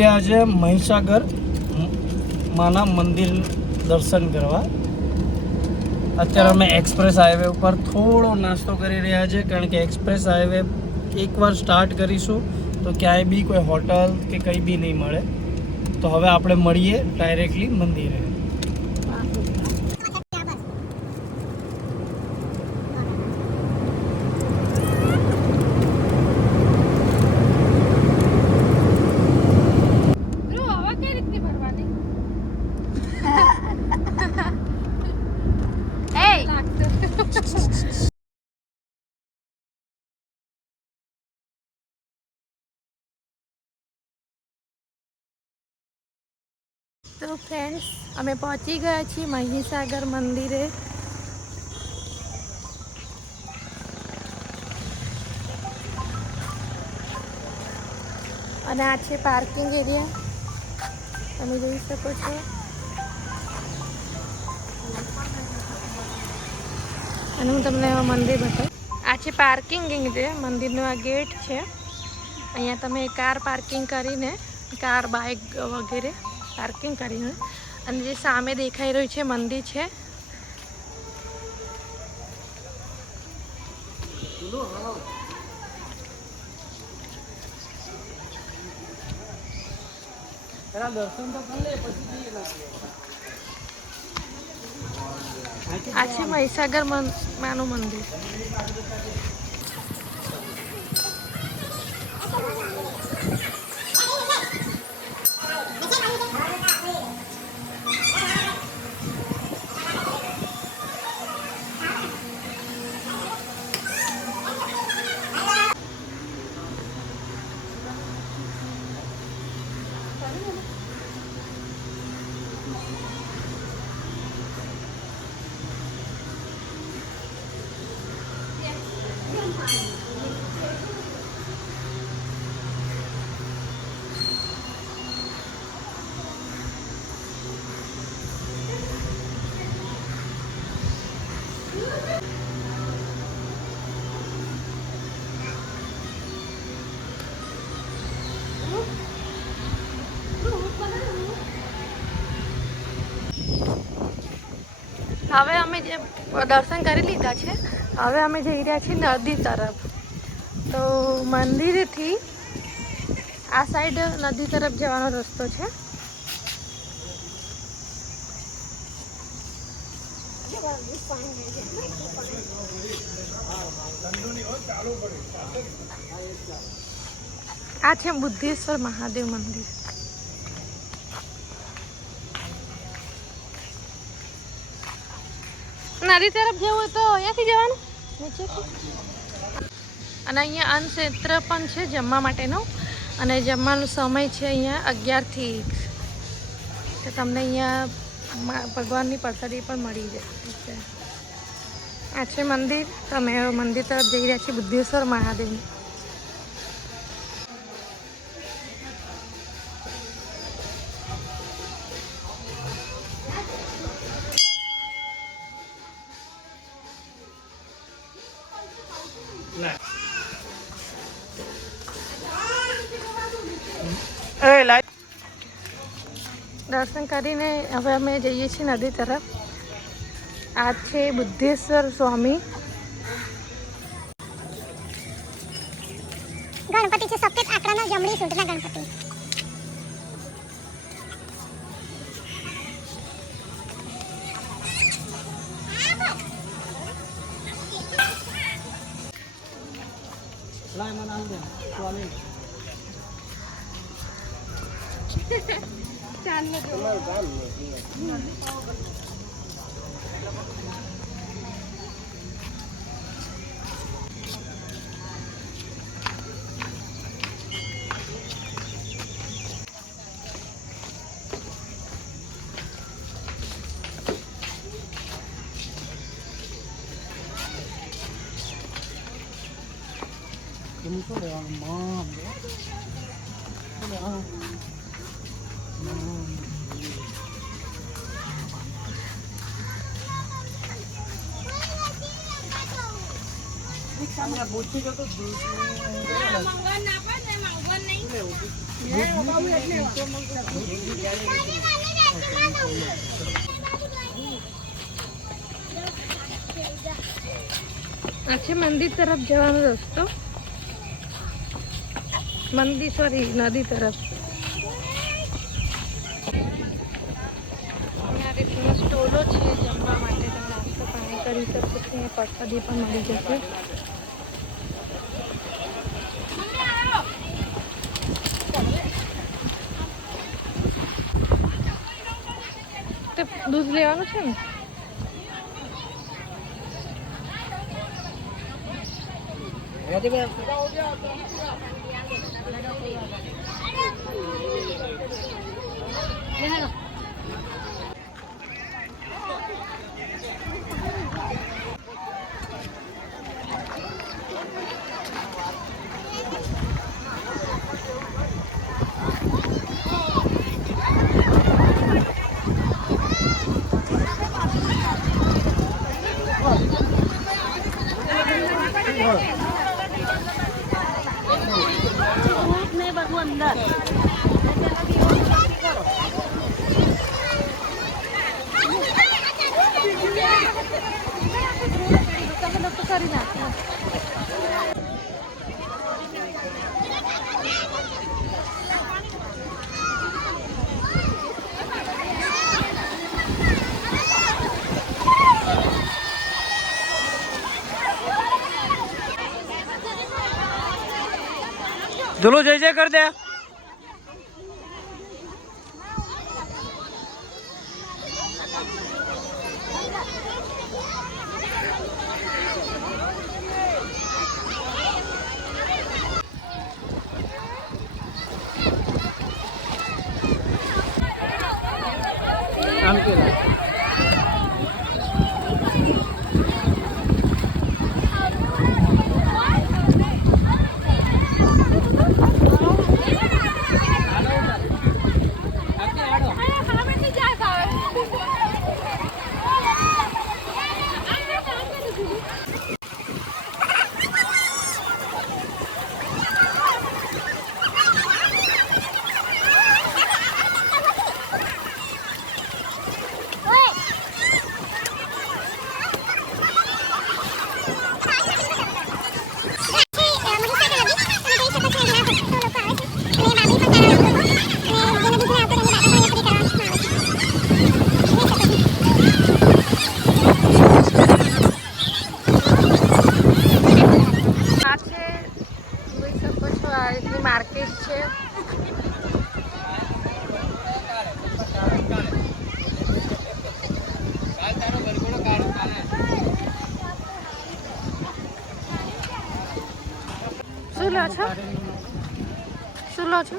રહ્યા છે મહીસાગર માના મંદિર દર્શન કરવા. અત્યારે અમે એક્સપ્રેસ હાઈવે ઉપર થોડો નાસ્તો કરી રહ્યા છે, કારણ કે એક્સપ્રેસ હાઈવે એકવાર સ્ટાર્ટ કરીશું તો ક્યાંય બી કોઈ હોટલ કે કંઈ બી નહીં મળે. તો હવે આપણે મળીએ ડાયરેક્ટલી મંદિરે. તો ફ્રેન્ડ્સ, અમે પહોંચી ગયા છીએ મહીસાગર મંદિરે. અને આ છે પાર્કિંગ એરિયા, તમે જોઈ શકો છો. અને હું તમને મંદિર બતાવું. આ છે પાર્કિંગ એરિયા, મંદિરનો આ ગેટ છે. અહીંયા તમે કાર પાર્કિંગ કરીને, કાર બાઇક વગેરે પાર્કિંગ કરીને, અને જે સામે દેખાઈ રહ્યું છે મંદિર છે. આ છે મહીસાગર માનું મંદિર. હવે અમે જે દર્શન કરી લીધા છે, હવે અમે જઈ રહ્યા છીએ નદી તરફ. તો મંદિરેથી આ સાઈડ નદી તરફ જવાનો રસ્તો છે. આ છે બુદ્ધેશ્વર મહાદેવ મંદિર. નદી તરફ જવું હોય તો અહીંયાથી જવાનું નીચેથી. અને અહીંયા અન્ન ક્ષેત્ર પણ છે જમવા માટેનો, અને જમવાનો સમય છે અહીંયા 11 થી 1. તો તમને અહીંયા ભગવાનની પ્રસાદી પણ મળી જાય. આ છે મંદિર. તમે મંદિર તરફ જઈ રહ્યા છીએ બુદ્ધેશ્વર મહાદેવનું. દર્શન કરીને હવે અમે જઈએ છીએ નદી તરફ. આ છે બુદ્ધેશ્વર સ્વામી. ગણપતિ છે સફેદ આંકડાનો, જમણી સૂંઢના ગણપતિ. આ છે મંદિર તરફ જવાનો રસ્તો. મંદિર સોરી નદી તરફ. અહીંયા રીતના સ્ટોલો છે જમવા માટે. તમે નાસ્તો પાણી કરી શકો છો. અહીંયા પ્રસાદી પણ મળી જશે. દૂધ લેવાનું છે ને. ધુલો જય જય કર દે. માર્કેટ છે. શું લો છો? શું લો છો?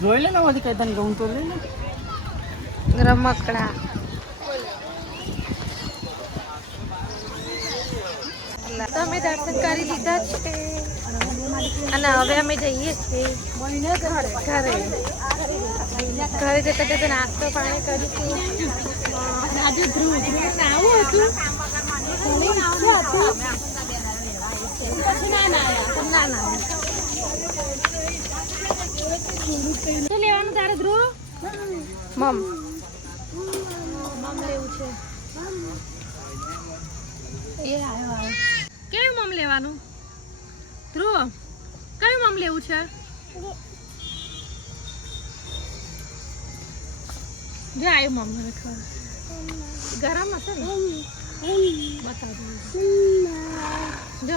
જોઈ લે ને માંથી કઈ તને કહું તો લે ને. રમકડા. તમે દર્શન કરી લીધા છે અને હવે અમે જઈએ છીએ ઘરે. ઘરે જતા જતા નાસ્તો પાણી કરીશું. આજે ધ્રુવ આવું હતું. શું લેવાનું તારે ધ્રુવ? મમ લેવું છે. એ આવ્યો. કેવું મમ લેવાનું ધ્રુવ? કયું મમ લેવું છે? જો આવ્યું મમ મને ખબર. ગરમ હશે ને? બતાવ જો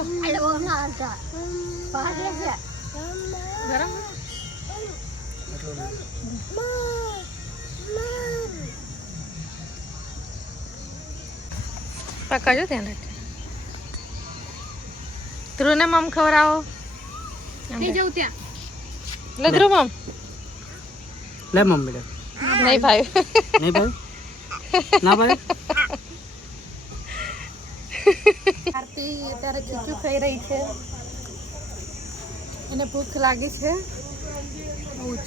ગરમ પકડજો ધ્યાન રાખજો. ધ્રુવને મમ ખવડાવો. નહીં જવું ત્યાં. લે ધ્રુવ મમ. લે મમ્મી લે. નહીં ભાઈ. નહીં ભાઈ. ના ભાઈ. આરતી અત્યારે ચીચું ખાઈ રહી છે. એને ભૂખ લાગી છે. બહુ જ.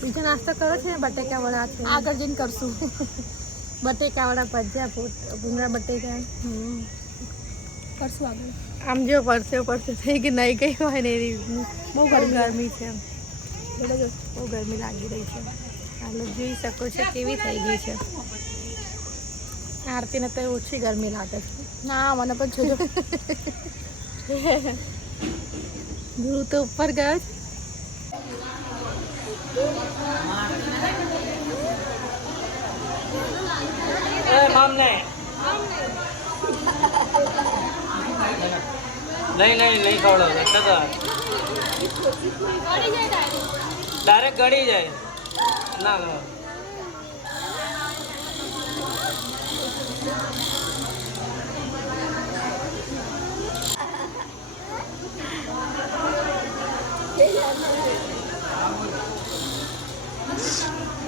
બીજો નાસ્તો કરો છે. બટેકા વડા છે. આગળ જઈને કરશું. બટેકા વડા ભજીયા ભૂંગળા બટેકા. કરશું આગળ. આમ જો પડશે થઈ ગઈ નહીં ગઈ હોય ને એવી બહુ ગરમી છે બહુ ગરમી લાગી રહી છે. હાલો જોઈ શકો છો કેવી થઈ ગઈ છે. આરતીને તો ઓછી ગરમી લાગે છે. ના મને પણ જોજો. ધ્રુવ તો ઉપર ગયો છે. નહીં ખવડાવ ડાયરેક્ટ ગળી જાય ના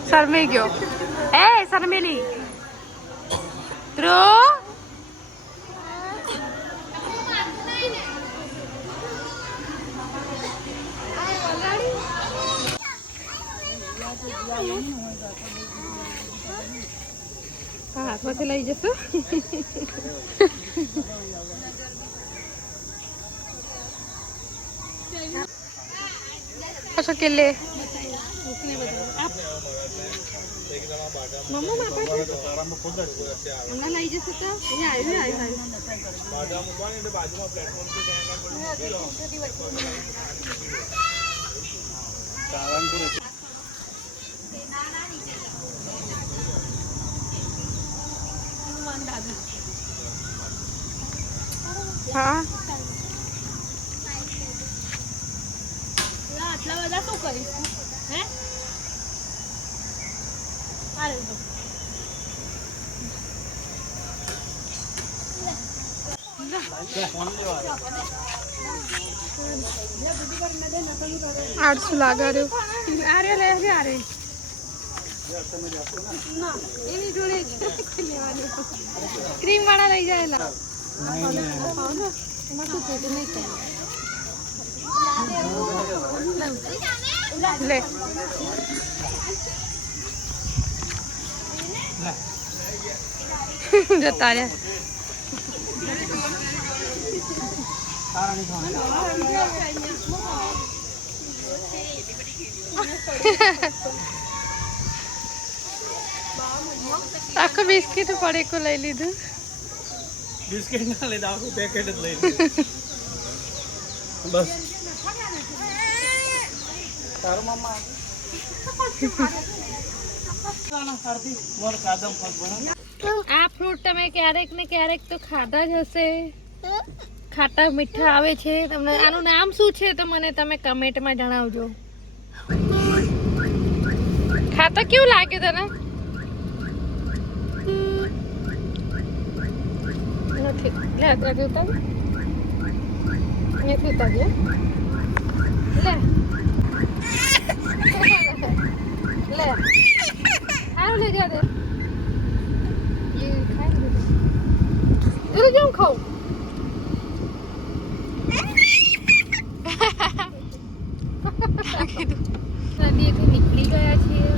શરમી ગયો શર્મેલી ધ્રુવ હાથમાંથી લઈ જશું. પાછો કિલ્લે મમ્મા હમણાં લઈ જશે તો હા આટલા બધા શું કરીશું હે? આઠસો લાગા રહ્યો લે અરે એની જોડે ક્રીમ વાળા લઈ જાયેલા એમાં શું થયું નહીં લે જતા રહ્યા. આખું બિસ્કીટ પડેકો લઈ લીધું. બિસ્કિટ ના લીધા આખું પેકેટ જ લઈ લીધું બસ. તારું મમ્મા આ ફ્રૂટ તમે ક્યારેક ને ક્યારેક તો ખાધા જ હશે. ખાટા મીઠા આવે છે. તમને આનું નામ શું છે તો મને તમે કમેન્ટમાં જણાવજો. ખાતા કેવું લાગે તને? નથી લે અત્યારે ઉતાર નથી ઉતાર્યો લે લે સારું લઈ જા દે એ ખાઈ લીધું કેમ ખાઉં નદીએથી નીકળી ગયા છીએ.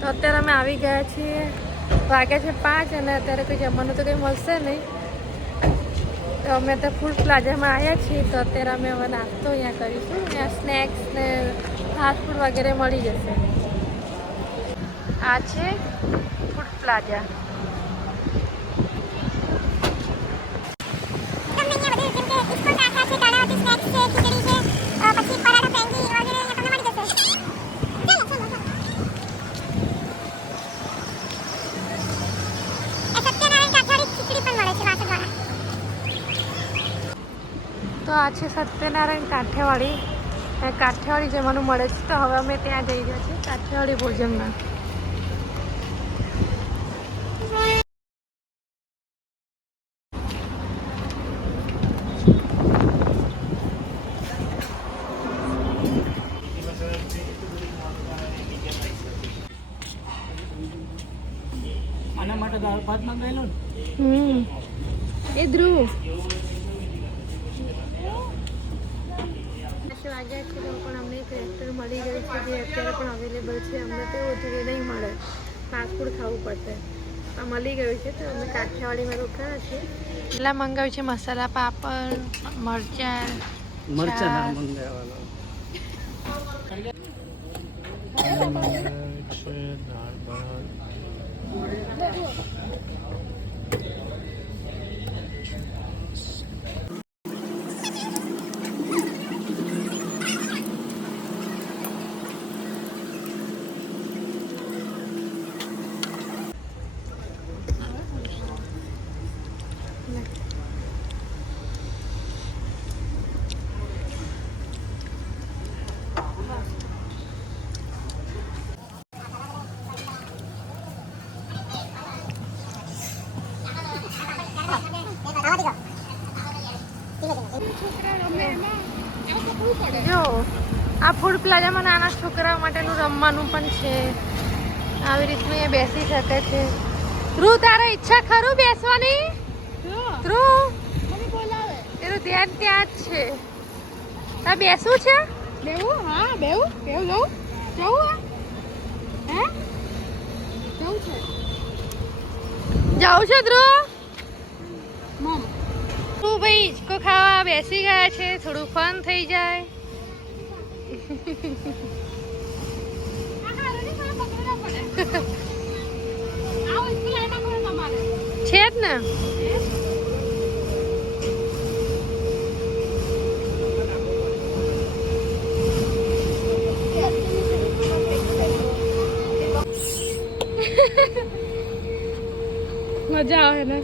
તો અત્યારે અમે આવી ગયા છીએ. વાગ્યા છે 5 અને અત્યારે કંઈ જમવાનું તો કંઈ મળશે નહીં. તો અમે તો ફૂડ પ્લાઝામાં આવ્યા છીએ. તો અત્યારે અમે હવે નાસ્તો અહીંયા કરીશું. અહીંયા સ્નેક્સ ને ફાસ્ટ ફૂડ વગેરે મળી જશે. આ છે ફૂડ પ્લાઝા. તો આ છે સત્યનારાયણ કાઠિયાવાડી. કાઠિયાવાડી જમવાનું મળે છે. તો હવે અમે ત્યાં જઈ રહ્યા છીએ કાઠિયાવાડી ભોજનમાં. આના માટે દાળ ભાત મંગાવેલો ને એ ધ્રુવ વાગ્યા છે તો પણ અમને એક રેસ્ટોરન્ટ મળી ગયું છે જે અત્યારે પણ અવેલેબલ છે. અમને તો એવું હતું કે નહીં મળે, ફાસ્ટફૂડ ખાવું પડશે. તો મળી ગયું છે તો અમે કાઠિયાવાડીમાં રોકાયા છીએ. એટલા મંગાવ્યું છે મસાલા પાપડ, મરચાં મરચાં ના મંગાવવાનો. જો આ ફૂડ પ્લાઝામાં નાના છોકરાઓ માટેનું રમવાનું પણ છે. આવી રીતનું એ બેસી શકે છે. ધ્રુવ તારે ઈચ્છા ખરું બેસવાની? ધ્રુવ એનું ધ્યાન ત્યાં જ છે. તારે બેસવું છે? બેવું? હા, બેવું? બેવું જવું? જવું? હે? જવું છે? જાઉં છે ધ્રુવ? મમ. તું ભાઈ હિંચકો ખાવા બેસી ગયા છે, થોડું ફન થઈ જાય. છે જ ને. મજા આવે ને.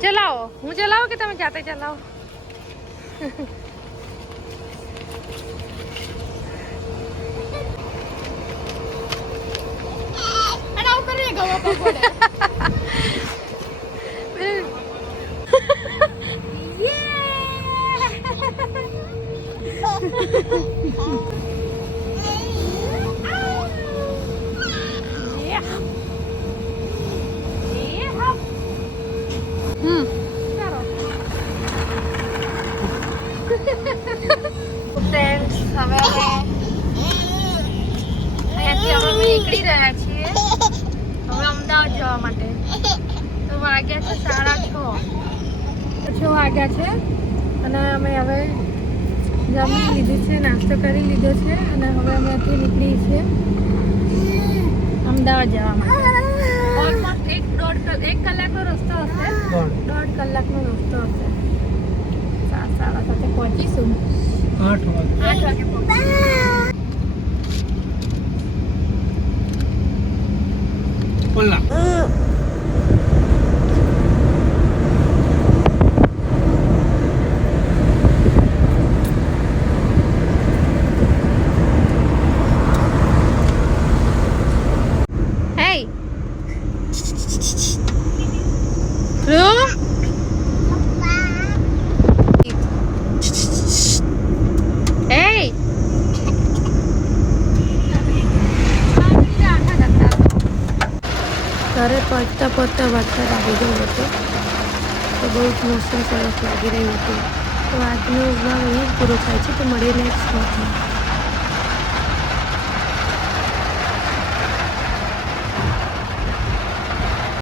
ચલાવો, હું ચલાવું કે તમે જાતે ચલાવો? અને આવું કરીને ગવા પર પડે. ફ્રેન્ડ્સ, હવે અહીંયાથી અમે નીકળી રહ્યા છીએ હવે અમદાવાદ જવા માટે. તો વાગ્યા છે 6:30. 6 વાગ્યા છે અને અમે હવે જમી લીધું છે, નાસ્તો કરી લીધો છે અને હવે અમે અહીંથી નીકળી છીએ અમદાવાદ જવા માટે. ઓલમોસ્ટ 1 કલાકનો રસ્તો હશે. 1.5 કલાકનો રસ્તો હશે. 7:30 પહોંચીશું. 8 વાગે. 8 વાગે પહોંચીશું. પલ્લા Hey. Ru? Hey. ઘરે પહોંચતા વરસાદ આવી ગયો હતો તો બહુ જ મોસમ સરસ લાગી રહ્યું હતું. તો આજનો વ્લોગ અહીં જ પૂરો થાય છે. તો મળીએ નેક્સ્ટ વ્લોગમાં.